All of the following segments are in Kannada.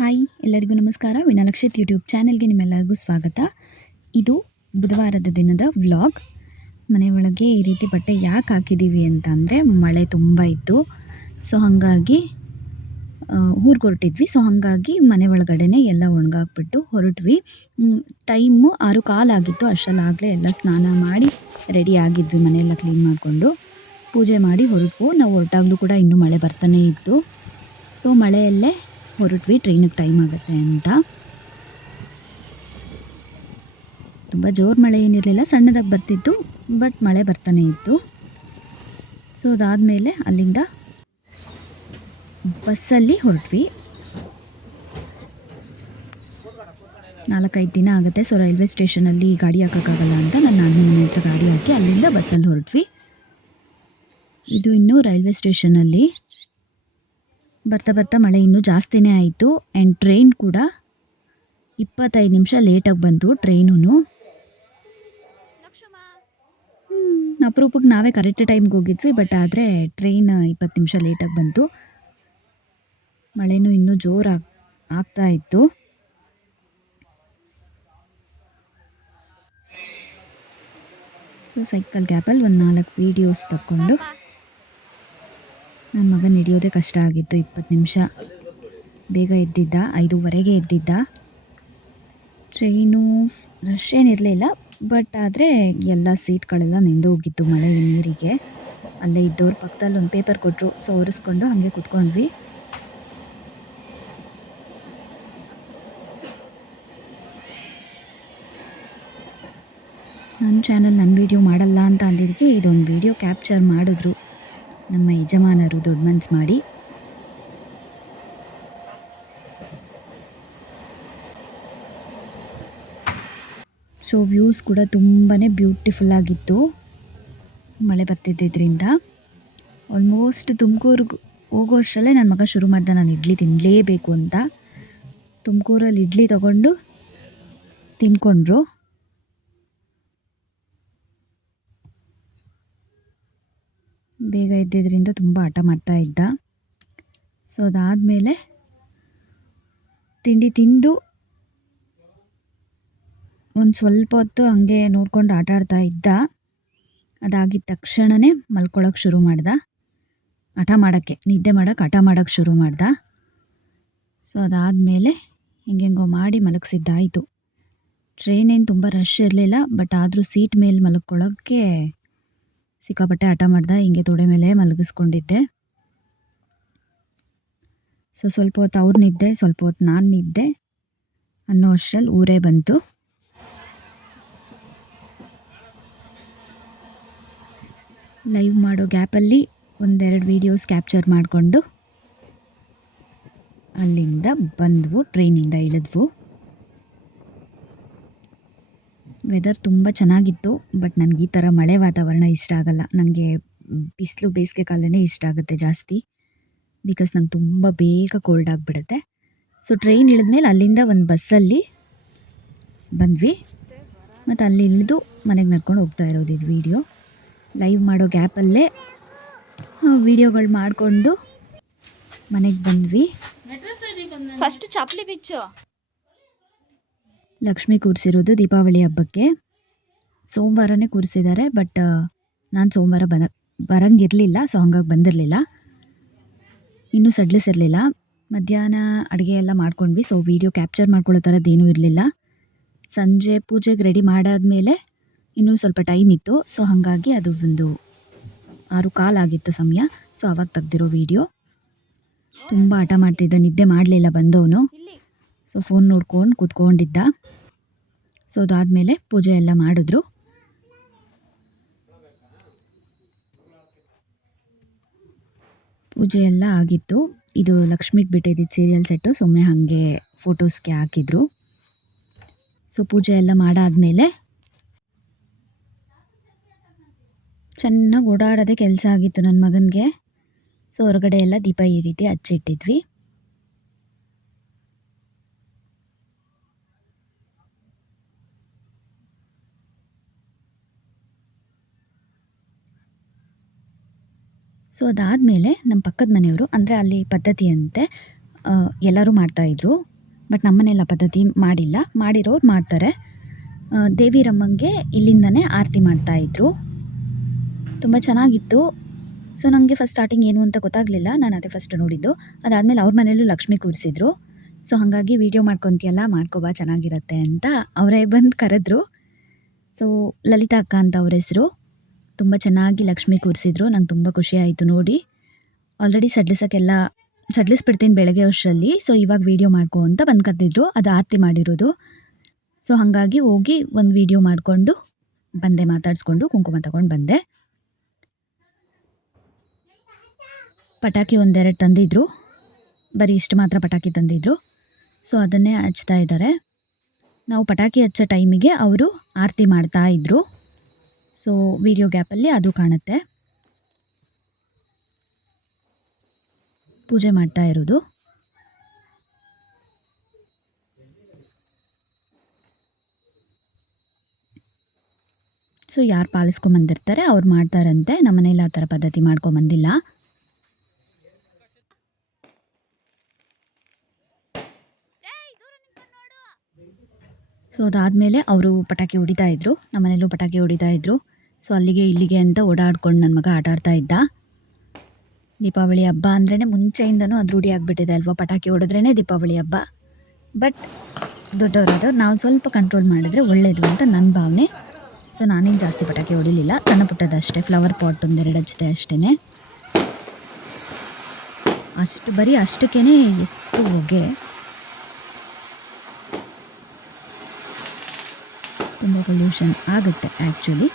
ಹಾಯ್, ಎಲ್ಲರಿಗೂ ನಮಸ್ಕಾರ. ವಿನಾಲಕ್ಷಿತ್ ಯೂಟ್ಯೂಬ್ ಚಾನೆಲ್ಗೆ ನಿಮ್ಮೆಲ್ಲರಿಗೂ ಸ್ವಾಗತ. ಇದು ಬುಧವಾರದ ದಿನದ ವ್ಲಾಗ್. ಮನೆ ಒಳಗೆ ಈ ರೀತಿ ಬಟ್ಟೆ ಯಾಕೆ ಹಾಕಿದ್ದೀವಿ ಅಂತ ಅಂದರೆ ಮಳೆ ತುಂಬ ಇತ್ತು. ಸೊ ಹಾಗಾಗಿ ಊರಿಗೆ ಹೊರಟಿದ್ವಿ ಸೊ ಹಾಗಾಗಿ ಮನೆ ಒಳಗಡೆನೆ ಎಲ್ಲ ಒಣಗಾಕ್ಬಿಟ್ಟು ಹೊರಟ್ವಿ. ಟೈಮು ಆರು ಕಾಲಾಗಿತ್ತು ಅಷ್ಟಲ್ಲಾಗಲೇ ಎಲ್ಲ ಸ್ನಾನ ಮಾಡಿ ರೆಡಿ ಆಗಿದ್ವಿ ಮನೆಯೆಲ್ಲ ಕ್ಲೀನ್ ಮಾಡಿಕೊಂಡು. ಪೂಜೆ ಮಾಡಿ ಹೊರಟು ನಾವು ಹೊರಟಾಗಲೂ ಕೂಡ ಇನ್ನೂ ಮಳೆ ಬರ್ತಾನೇ ಇತ್ತು. ಸೊ ಮಳೆಯಲ್ಲೇ ಹೊರಟ್ವಿ, ಟ್ರೈನಿಗೆ ಟೈಮ್ ಆಗುತ್ತೆ ಅಂತ. ತುಂಬ ಜೋರು ಮಳೆ ಏನಿರಲಿಲ್ಲ, ಸಣ್ಣದಾಗಿ ಬರ್ತಿತ್ತು ಬಟ್ ಮಳೆ ಬರ್ತಾನೆ ಇತ್ತು. ಸೊ ಅದಾದಮೇಲೆ ಅಲ್ಲಿಂದ ಬಸ್ಸಲ್ಲಿ ಹೊರಟ್ವಿ. ನಾಲ್ಕೈದು ದಿನ ಆಗುತ್ತೆ, ಸೊ, ರೈಲ್ವೆ ಸ್ಟೇಷನಲ್ಲಿ ಗಾಡಿ ಹಾಕೋಕ್ಕಾಗಲ್ಲ ಅಂತ ನನ್ನ ಅಣ್ಣನ ಮನೆ ಹತ್ರ ಗಾಡಿ ಹಾಕಿ ಅಲ್ಲಿಂದ ಬಸ್ಸಲ್ಲಿ ಹೊರಟ್ವಿ. ಇದು ಇನ್ನೂ ರೈಲ್ವೆ ಸ್ಟೇಷನಲ್ಲಿ ಬರ್ತಾ ಬರ್ತಾ ಮಳೆ ಇನ್ನೂ ಜಾಸ್ತಿನೇ ಆಯಿತು. ಆ್ಯಂಡ್ ಟ್ರೈನ್ ಕೂಡ ಇಪ್ಪತ್ತೈದು ನಿಮಿಷ ಲೇಟಾಗಿ ಬಂತು ಟ್ರೈನು ಅಪರೂಪಕ್ಕೆ ನಾವೇ ಕರೆಕ್ಟ್ ಟೈಮ್ಗೆ ಹೋಗಿದ್ವಿ ಬಟ್ ಆದರೆ ಟ್ರೈನ್ ಇಪ್ಪತ್ತು ನಿಮಿಷ ಲೇಟಾಗಿ ಬಂತು. ಮಳೆನೂ ಇನ್ನೂ ಜೋರಾಗಿ ಆಗ್ತಾ ಇತ್ತು. ಸೊ ಸೈಕಲ್ ಗ್ಯಾಪಲ್ಲಿ ಒಂದು ನಾಲ್ಕು ವೀಡಿಯೋಸ್ ತಗೊಂಡು ನನ್ನ ಮಗ ಹಿಡಿಯೋದೇ ಕಷ್ಟ ಆಗಿತ್ತು ಇಪ್ಪತ್ತು ನಿಮಿಷ ಬೇಗ ಎದ್ದಿದ್ದ, ಐದೂವರೆಗೆ ಎದ್ದಿದ್ದ. ಟ್ರೈನು ರಶ್ ಏನಿರಲಿಲ್ಲ ಬಟ್ ಆದರೆ ಎಲ್ಲ ಸೀಟ್ಗಳೆಲ್ಲ ನೆಂದು ಹೋಗಿತ್ತು ಮಳೆ ನೀರಿಗೆ. ಅಲ್ಲೇ ಇದ್ದವ್ರ ಪಕ್ಕದಲ್ಲಿ ಒಂದು ಪೇಪರ್ ಕೊಟ್ಟರು ಸೊ ಒರೆಸ್ಕೊಂಡು ಹಾಗೆ ಕುತ್ಕೊಂಡ್ವಿ. ನನ್ನ ಚಾನಲ್ ನನ್ನ ವೀಡಿಯೋ ಮಾಡಲ್ಲ ಅಂತ ಅಂದಿದ್ದಕ್ಕೆ ಇದೊಂದು ವೀಡಿಯೋ ಕ್ಯಾಪ್ಚರ್ ಮಾಡಿದ್ರು. ನಮ್ಮ ಯಜಮಾನರು ದೊಡ್ಡ ಮನ್ಸು ಮಾಡಿ. ಸೊ ವ್ಯೂಸ್ ಕೂಡ ತುಂಬಾ ಬ್ಯೂಟಿಫುಲ್ ಆಗಿತ್ತು. ಮಳೆ ಬರ್ತಿದ್ದರಿಂದ ಆಲ್ಮೋಸ್ಟ್ ತುಮಕೂರಿಗೆ ಹೋಗೋ ಅಷ್ಟರಲ್ಲೇ ನನ್ನ ಮಗ ಶುರು ಮಾಡ್ದೆ ನಾನು ಇಡ್ಲಿ ತಿನ್ನಲೇಬೇಕು ಅಂತ. ತುಮಕೂರಲ್ಲಿ ಇಡ್ಲಿ ತಗೊಂಡು ತಿನ್ಕೊಂಡ್ರು. ಬೇಗ ಇದ್ದಿದ್ದರಿಂದ ತುಂಬ ಹಠ ಮಾಡ್ತಾ ಇದ್ದ. ಸೊ ಅದಾದಮೇಲೆ ತಿಂಡಿ ತಿಂದು ಒಂದು ಸ್ವಲ್ಪ ಹೊತ್ತು ಹಂಗೆ ನೋಡ್ಕೊಂಡು ಆಟ ಆಡ್ತಾ ಇದ್ದ. ಅದಾಗಿದ್ದ ತಕ್ಷಣವೇ ಮಲ್ಕೊಳ್ಳೋಕೆ ಶುರು ಮಾಡ್ದ. ಹಠ ಮಾಡೋಕ್ಕೆ, ನಿದ್ದೆ ಮಾಡೋಕ್ಕೆ ಹಠ ಮಾಡೋಕ್ಕೆ ಶುರು ಮಾಡ್ದ. ಸೊ ಅದಾದಮೇಲೆ ಹೆಂಗೆಂಗೋ ಮಾಡಿ ಮಲಗಿಸಿದ್ದಾಯಿತು. ಟ್ರೈನ್ ಏನು ತುಂಬ ರಶ್ ಇರಲಿಲ್ಲ ಬಟ್ ಆದರೂ ಸೀಟ್ ಮೇಲೆ ಮಲ್ಕೊಳ್ಳೋಕ್ಕೆ ಸಿಕ್ಕಾಪಟ್ಟೆ ಹಠ ಮಾಡ್ದೆ, ಹಿಂಗೆ ತೊಡೆ ಮೇಲೆ ಮಲಗಿಸ್ಕೊಂಡಿದ್ದೆ. ಸೊ ಸ್ವಲ್ಪ ಹೊತ್ತು ಅವ್ರು ನಿದ್ದೆ, ಸ್ವಲ್ಪ ಹೊತ್ತು ನಾನು ನಿದ್ದೆ. ಅನ್ನೋ ಅಷ್ಟರಲ್ಲಿ ಊರೇ ಬಂತು. ಲೈವ್ ಮಾಡೋ ಗ್ಯಾಪಲ್ಲಿ ಒಂದೆರಡು ವೀಡಿಯೋಸ್ ಕ್ಯಾಪ್ಚರ್ ಮಾಡಿಕೊಂಡು ಅಲ್ಲಿಂದ ಬಂದ್ವು ಟ್ರೈನಿಂದ ಇಳಿದ್ವು. ವೆದರ್ ತುಂಬ ಚೆನ್ನಾಗಿತ್ತು ಬಟ್ ನನಗೆ ಈ ಥರ ಮಳೆ ವಾತಾವರಣ ಇಷ್ಟ ಆಗಲ್ಲ. ನನಗೆ ಬಿಸಿಲು ಬೇಸಿಗೆ ಕಾಲನೇ ಇಷ್ಟ ಆಗುತ್ತೆ ಜಾಸ್ತಿ ಬಿಕಾಸ್ ನಂಗೆ ತುಂಬ ಬೇಗ ಕೋಲ್ಡ್ ಆಗಿಬಿಡುತ್ತೆ. ಸೊ ಟ್ರೈನ್ ಇಳಿದ್ಮೇಲೆ ಅಲ್ಲಿಂದ ಒಂದು ಬಸ್ಸಲ್ಲಿ ಬಂದ್ವಿ. ಮತ್ತು ಅಲ್ಲಿ ಇಳಿದು ಮನೆಗೆ ನಡ್ಕೊಂಡು ಹೋಗ್ತಾ ಇರೋದು ಇದು ವೀಡಿಯೋ ಲೈವ್ ಮಾಡೋ ಗ್ಯಾಪಲ್ಲೇ ವೀಡಿಯೋಗಳು ಮಾಡಿಕೊಂಡು ಮನೆಗೆ ಬಂದ್ವಿ. ಫಸ್ಟ್ ಚಾಪ್ಲಿ ಬಿಚ್ಚು ಲಕ್ಷ್ಮಿ ಕೂರಿಸಿರೋದು ದೀಪಾವಳಿ ಹಬ್ಬಕ್ಕೆ. ಸೋಮವಾರನೇ ಕೂರಿಸಿದ್ದಾರೆ, ಬಟ್ ನಾನು ಸೋಮವಾರ ಬನ, ಬರಂಗಿರಲಿಲ್ಲ ಸೊ ಹಂಗಾಗಿ ಬಂದಿರಲಿಲ್ಲ. ಇನ್ನೂ ಸಡ್ಲಿಸಿರಲಿಲ್ಲ. ಮಧ್ಯಾಹ್ನ ಅಡುಗೆ ಎಲ್ಲ ಮಾಡ್ಕೊಂಡ್ವಿ ಸೊ ವೀಡಿಯೋ ಕ್ಯಾಪ್ಚರ್ ಮಾಡ್ಕೊಳ್ಳೋ ಥರದ್ದೇನೂ ಇರಲಿಲ್ಲ. ಸಂಜೆ ಪೂಜೆಗೆ ರೆಡಿ ಮಾಡಾದಮೇಲೆ ಇನ್ನೂ ಸ್ವಲ್ಪ ಟೈಮ್ ಇತ್ತು ಸೊ ಹಾಗಾಗಿ ಅದು ಒಂದು ಆರು ಕಾಲಾಗಿತ್ತು ಸಮಯ ಸೊ ಅವಾಗ ತೆಗ್ದಿರೋ ವೀಡಿಯೋ ತುಂಬ ಆಟ ಮಾಡ್ತಿದ್ದ, ನಿದ್ದೆ ಮಾಡಲಿಲ್ಲ ಬಂದವನು. ಸೊ ಫೋನ್ ನೋಡ್ಕೊಂಡು ಕೂತ್ಕೊಂಡಿದ್ದ. ಸೊ ಅದಾದಮೇಲೆ ಪೂಜೆ ಎಲ್ಲ ಮಾಡಿದ್ರು. ಪೂಜೆ ಎಲ್ಲ ಆಗಿತ್ತು. ಇದು ಲಕ್ಷ್ಮಿಗೆ ಬಿಟ್ಟಿದ್ದಿದ್ದು ಸೀರಿಯಲ್ ಸೆಟ್ಟು ಸುಮ್ಮನೆ ಹಾಗೆ ಫೋಟೋಸ್ಗೆ ಹಾಕಿದ್ರು. ಸೊ ಪೂಜೆ ಎಲ್ಲ ಮಾಡಾದಮೇಲೆ ಚೆನ್ನಾಗಿ ಓಡಾಡೋದೇ ಕೆಲಸ ಆಗಿತ್ತು ನನ್ನ ಮಗನಿಗೆ. ಸೊ ಹೊರಗಡೆ ಎಲ್ಲ ದೀಪ ಈ ರೀತಿ ಹಚ್ಚಿಟ್ಟಿದ್ವಿ ಸೊ ಅದಾದಮೇಲೆ ನಮ್ಮ ಪಕ್ಕದ ಮನೆಯವರು, ಅಂದರೆ ಅಲ್ಲಿ ಪದ್ಧತಿಯಂತೆ ಎಲ್ಲರೂ ಮಾಡ್ತಾಯಿದ್ರು ಬಟ್ ನಮ್ಮನೆಲ್ಲ ಪದ್ಧತಿ ಮಾಡಿಲ್ಲ. ಮಾಡಿರೋರು ಮಾಡ್ತಾರೆ. ದೇವಿರಮ್ಮಂಗೆ ಇಲ್ಲಿಂದನೇ ಆರತಿ ಮಾಡ್ತಾಯಿದ್ರು ತುಂಬ ಚೆನ್ನಾಗಿತ್ತು. ಸೊ ನನಗೆ ಫಸ್ಟ್ ಸ್ಟಾರ್ಟಿಂಗ್ ಏನು ಅಂತ ಗೊತ್ತಾಗಲಿಲ್ಲ. ನಾನು ಅದೇ ಫಸ್ಟ್ ನೋಡಿದ್ದು. ಅದಾದಮೇಲೆ ಅವ್ರ ಮನೇಲೂ ಲಕ್ಷ್ಮಿ ಕೂರಿಸಿದ್ರು. ಸೊ ಹಾಗಾಗಿ ವೀಡಿಯೋ ಮಾಡ್ಕೊತೀಯಲ್ಲ ಮಾಡ್ಕೊಬಾ ಚೆನ್ನಾಗಿರತ್ತೆ ಅಂತ ಅವರೇ ಬಂದು ಕರೆದ್ರು. ಸೊ ಲಲಿತಾ ಅಕ್ಕ ಅಂತ ಅವ್ರ ಹೆಸರು. ತುಂಬ ಚೆನ್ನಾಗಿ ಲಕ್ಷ್ಮಿ ಕೂರಿಸಿದ್ರು. ನಂಗೆ ತುಂಬ ಖುಷಿ ಆಯಿತು ನೋಡಿ. ಆಲ್ರೆಡಿ ಸಡ್ಲಿಸೋಕ್ಕೆಲ್ಲ ಸಡ್ಲಿಸ್ಬಿಡ್ತೀನಿ ಬೆಳಗ್ಗೆ ಅಷ್ಟರಲ್ಲಿ. ಸೊ ಇವಾಗ ವೀಡಿಯೋ ಮಾಡ್ಕೊ ಅಂತ ಬಂದು ಕರೆದಿದ್ರು. ಅದು ಆರತಿ ಮಾಡಿರೋದು. ಸೊ ಹಾಗಾಗಿ ಹೋಗಿ ಒಂದು ವೀಡಿಯೋ ಮಾಡಿಕೊಂಡು ಬಂದೆ, ಮಾತಾಡಿಸ್ಕೊಂಡು, ಕುಂಕುಮ ತಗೊಂಡು ಬಂದೆ. ಪಟಾಕಿ ಒಂದೆರಡು ತಂದಿದ್ರು. ಬರೀ ಇಷ್ಟು ಮಾತ್ರ ಪಟಾಕಿ ತಂದಿದ್ರು. ಸೊ ಅದನ್ನೇ ಹಚ್ತಾ ಇದ್ದಾರೆ ನಾವು ಪಟಾಕಿ ಹಚ್ಚೋ ಟೈಮಿಗೆ ಅವರು ಆರತಿ ಮಾಡ್ತಾ ಇದ್ರು. ಸೊ ವಿಡಿಯೋ ಗ್ಯಾಪಲ್ಲಿ ಅದು ಕಾಣುತ್ತೆ. ಪೂಜೆ ಮಾಡ್ತಾ ಇರೋದು. ಸೊ ಯಾರು ಪಾಲಿಸ್ಕೊಂಬಂದಿರ್ತಾರೆ, ಅವ್ರು ಮಾಡ್ತಾರಂತೆ. ನಮ್ಮನೇಲಿ ಆ ಥರ ಪದ್ಧತಿ ಮಾಡ್ಕೊಂಬಂದಿಲ್ಲ. ಸೊ ಅದಾದಮೇಲೆ ಅವರು ಪಟಾಕಿ ಹೊಡಿತಾ ಇದ್ರು. ನಮ್ಮನೇಲೂ ಪಟಾಕಿ ಹೊಡಿತಾ ಇದ್ರು. ಸೊ ಅಲ್ಲಿಗೆ ಇಲ್ಲಿಗೆ ಅಂತ ಓಡಾಡ್ಕೊಂಡು ನನ್ನ ಮಗ ಆಟ ಆಡ್ತಾ ಇದ್ದ. ದೀಪಾವಳಿ ಹಬ್ಬ ಅಂದ್ರೇ ಮುಂಚೆಯಿಂದನೂ ಅದು ರೂಢಿ ಆಗಿಬಿಟ್ಟಿದೆ ಅಲ್ವಾ ಪಟಾಕಿ ಹೊಡೆದ್ರೇ ದೀಪಾವಳಿ ಹಬ್ಬ. ಬಟ್ ದೊಡ್ಡವರಾದವ್ರು ನಾವು ಸ್ವಲ್ಪ ಕಂಟ್ರೋಲ್ ಮಾಡಿದರೆ ಒಳ್ಳೆಯದು ಅಂತ ನನ್ನ ಭಾವನೆ. ಸೊ ನಾನೇನು ಜಾಸ್ತಿ ಪಟಾಕಿ ಹೊಡಿಲಿಲ್ಲ. ಸಣ್ಣ ಪುಟ್ಟದಷ್ಟೇ ಫ್ಲವರ್ ಪಾಟ್ ಒಂದೆರಡು ಹಚ್ಚಿದೆ ಅಷ್ಟೇ ಅಷ್ಟು ಬರೀ ಅಷ್ಟಕ್ಕೇ ಎಷ್ಟು ಹೊಗೆ. ತುಂಬ ಪೊಲ್ಯೂಷನ್ ಆಗುತ್ತೆ ಆ್ಯಕ್ಚುಲಿ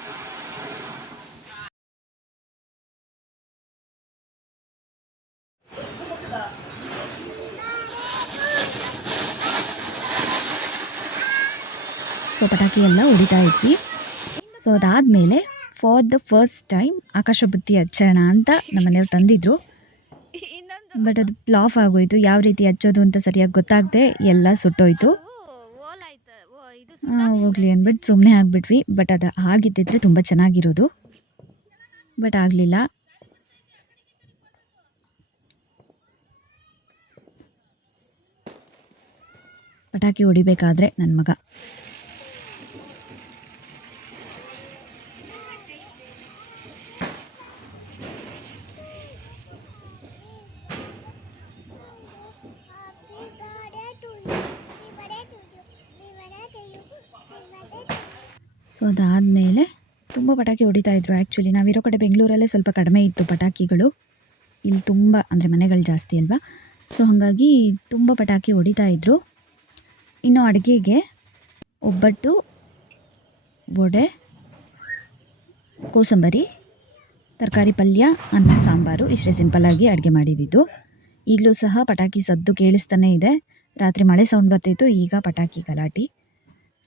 ಸೊ ಪಟಾಕಿ ಎಲ್ಲ ಹೊಡಿತಾ ಇದ್ವಿ. ಸೊ ಅದಾದಮೇಲೆ ಫಾರ್ ದ ಫಸ್ಟ್ ಟೈಮ್ ಆಕಾಶ ಬುತ್ತಿ ಹಚ್ಚೋಣ ಅಂತ ನಮ್ಮನೆಯವ್ರು ತಂದಿದ್ರು. ಇನ್ನೊಂದು ಬಟ್ ಅದು ಪ್ಲಾಫ್ ಆಗೋಯ್ತು. ಯಾವ ರೀತಿ ಹಚ್ಚೋದು ಅಂತ ಸರಿಯಾಗಿ ಗೊತ್ತಾಗದೆ ಎಲ್ಲ ಸುಟ್ಟೋಯ್ತು. ಹೋಗ್ಲಿ ಅಂದ್ಬಿಟ್ಟು ಸುಮ್ಮನೆ ಆಗಿಬಿಟ್ವಿ. ಬಟ್ ಅದು ಆಗಿದ್ದಿದ್ರೆ ತುಂಬ ಚೆನ್ನಾಗಿರೋದು. ಬಟ್ ಆಗಲಿಲ್ಲ. ಪಟಾಕಿ ಹೊಡಿಬೇಕಾದ್ರೆ ನನ್ನ ಮಗ. ಸೊ ಅದಾದಮೇಲೆ ತುಂಬ ಪಟಾಕಿ ಹೊಡಿತಾ ಇದ್ರು ಆ್ಯಕ್ಚುಲಿ ನಾವಿರೋ ಕಡೆ ಬೆಂಗಳೂರಲ್ಲೇ ಸ್ವಲ್ಪ ಕಡಿಮೆ ಇತ್ತು ಪಟಾಕಿಗಳು. ಇಲ್ಲಿ ತುಂಬ, ಅಂದರೆ ಮನೆಗಳು ಜಾಸ್ತಿ ಅಲ್ವಾ? ಸೊ ಹಾಗಾಗಿ ತುಂಬ ಪಟಾಕಿ ಹೊಡಿತಾ ಇದ್ರು. ಇನ್ನು ಅಡುಗೆಗೆ ಒಬ್ಬಟ್ಟು, ವಡೆ, ಕೋಸಂಬರಿ, ತರಕಾರಿ ಪಲ್ಯ, ಅನ್ನ, ಸಾಂಬಾರು, ಇಷ್ಟೇ ಸಿಂಪಲ್ಲಾಗಿ ಅಡುಗೆ ಮಾಡಿದ್ದು ಈಗಲೂ ಸಹ ಪಟಾಕಿ ಸದ್ದು ಕೇಳಿಸ್ತಾನೆ ಇದೆ. ರಾತ್ರಿ ಮಳೆ ಸೌಂಡ್ ಬರ್ತಿತ್ತು, ಈಗ ಪಟಾಕಿ ಗಲಾಟೆ.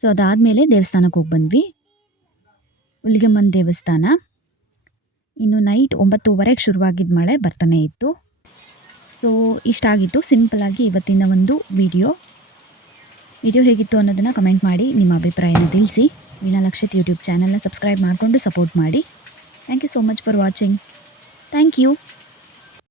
ಸೊ ಅದಾದಮೇಲೆ ದೇವಸ್ಥಾನಕ್ಕೆ ಹೋಗಿ ಬಂದ್ವಿ. ಹುಲಿಗೆಮ್ಮನ ದೇವಸ್ಥಾನ. ಇನ್ನು ನೈಟ್ ಒಂಬತ್ತುವರೆಗೆ ಶುರುವಾಗಿದ್ದ ಮಳೆ ಬರ್ತಾನೆ ಇತ್ತು. ಸೊ ಇಷ್ಟ ಆಗಿತ್ತು ಸಿಂಪಲಾಗಿ ಇವತ್ತಿನ ಒಂದು ವಿಡಿಯೋ ವಿಡಿಯೋ ಹೇಗಿತ್ತು ಅನ್ನೋದನ್ನು ಕಮೆಂಟ್ ಮಾಡಿ, ನಿಮ್ಮ ಅಭಿಪ್ರಾಯನ ತಿಳಿಸಿ. ವೀಣಾ ಲಕ್ಷಿತ್ ಯೂಟ್ಯೂಬ್ ಚಾನಲ್ನ ಸಬ್ಸ್ಕ್ರೈಬ್ ಮಾಡಿಕೊಂಡು ಸಪೋರ್ಟ್ ಮಾಡಿ. Thank you so much for watching thank you